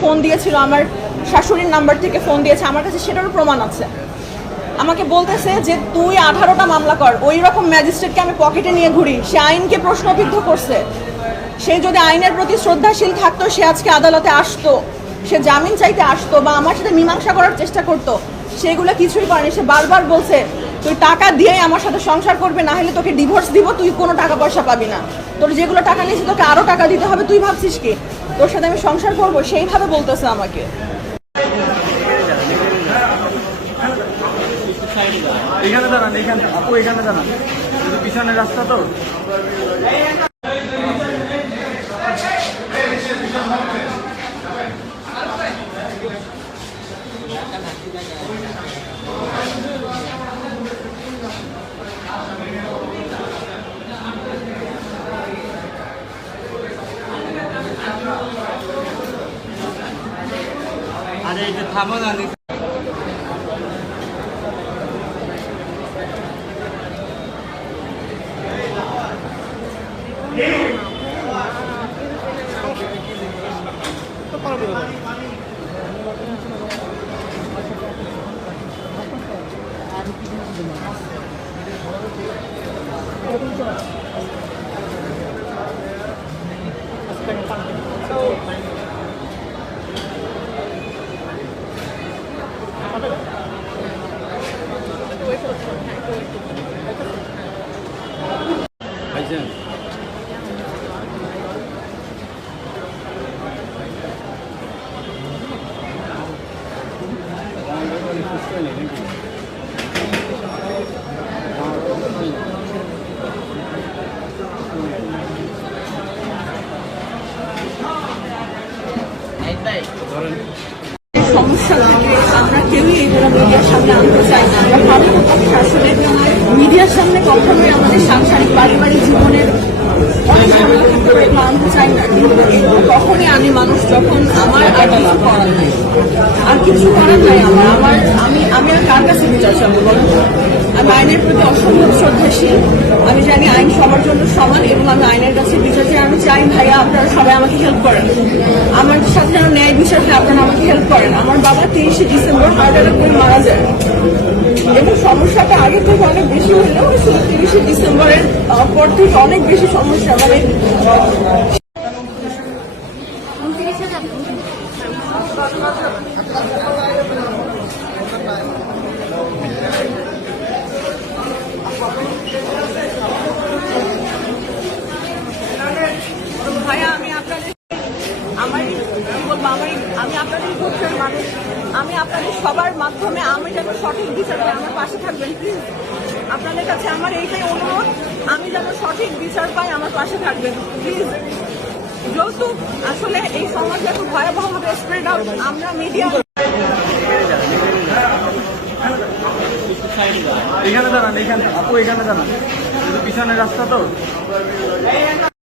Phone দিয়েছিল, আমার শাশুড়ির নাম্বার থেকে ফোন দিয়েছে, আমার কাছে সেটারও প্রমাণ আছে। আমাকে বলতেছে যে, তুই আঠারোটা মামলা কর, ওই রকম ম্যাজিস্ট্রেটকে আমি পকেটে নিয়ে ঘুরি, সে আইনকে প্রশ্নবিদ্ধ করছে। সে যদি আইনের প্রতি শ্রদ্ধাশীল থাকতো, সে আজকে আদালতে আসতো, সে জামিন চাইতে আসতো বা আমার সাথে মীমাংসা করার চেষ্টা করতো, সেগুলো কিছুই করেনি, সে বারবার বলছে তুই টাকা দিয়ে আমার সাথে সংসার করবে, না হলে তোকে ডিভোর্স দিব, তুই কোনো টাকা পয়সা পাবি না। তোর যেগুলো টাকা নিয়েছি তোকে আরও টাকা দিতে হবে, তুই ভাবছিস কি? তোর সাথে আমি সংসার করব, সেইভাবে বলতেছে আমাকে। এখানে দাঁড়ান, এখানে, আপু এখানে দাঁড়ান। পিছনের রাস্তা তো। 아래 이제 담아놨는 똑바로 সমস্যা আমরা কেউই এগুলো মিডিয়ার সামনে আনতে চাই না। আমরা পক্ষে আসলে মিডিয়ার সামনে কখনোই আমাদের সাংসারিক অনেক পারে এগুলো চাই না, কিন্তু কখনই আনি মানুষ যখন আমার আর কিছু করার নাই। আর কিছু করার নাই আমার আমার, আমি আমি আর কার কাছে বিচার চাবো বলুন তো? আমি আইনের প্রতি অসম্ভব শ্রদ্ধাশীল। আমি জানি আইন সবার জন্য সমান এবং আমি আইনের কাছে বিচার চাই। আমি চাই, ভাইয়া, আপনারা সবাই আমাকে হেল্প করেন। আমার সাথে ন্যায় বিচার আপনারা আমাকে হেল্প করেন। আমার বাবা তিরিশে ডিসেম্বর হার্ট অ্যাটাক করে মারা যায়। সমস্যাটা আগে থেকে অনেক বেশি হলেও তিরিশে ডিসেম্বরের পর থেকে অনেক বেশি সমস্যা মানে ভাইয়া আমি আপনাদের আমার কি বলব আমার আমি আপনাদের গোত্রের মানুষ। আমি আপনাদের সবার মাধ্যমে আমি যেন সঠিক বিচার পাই আমার পাশে থাকবেন প্লিজ আপনাদের কাছে আমার এইটাই অনুরোধ আমি যেন সঠিক বিচার পাই আমার পাশে থাকবেন প্লিজ যৌতুক আসলে এই সমাজে এত ভয়াবহভাবে স্প্রেড আউট আমরা মিডিয়া এখানে দাঁড়ান এখানে আপু এখানে দাঁড়ান। শুধু পিছনের রাস্তা তো?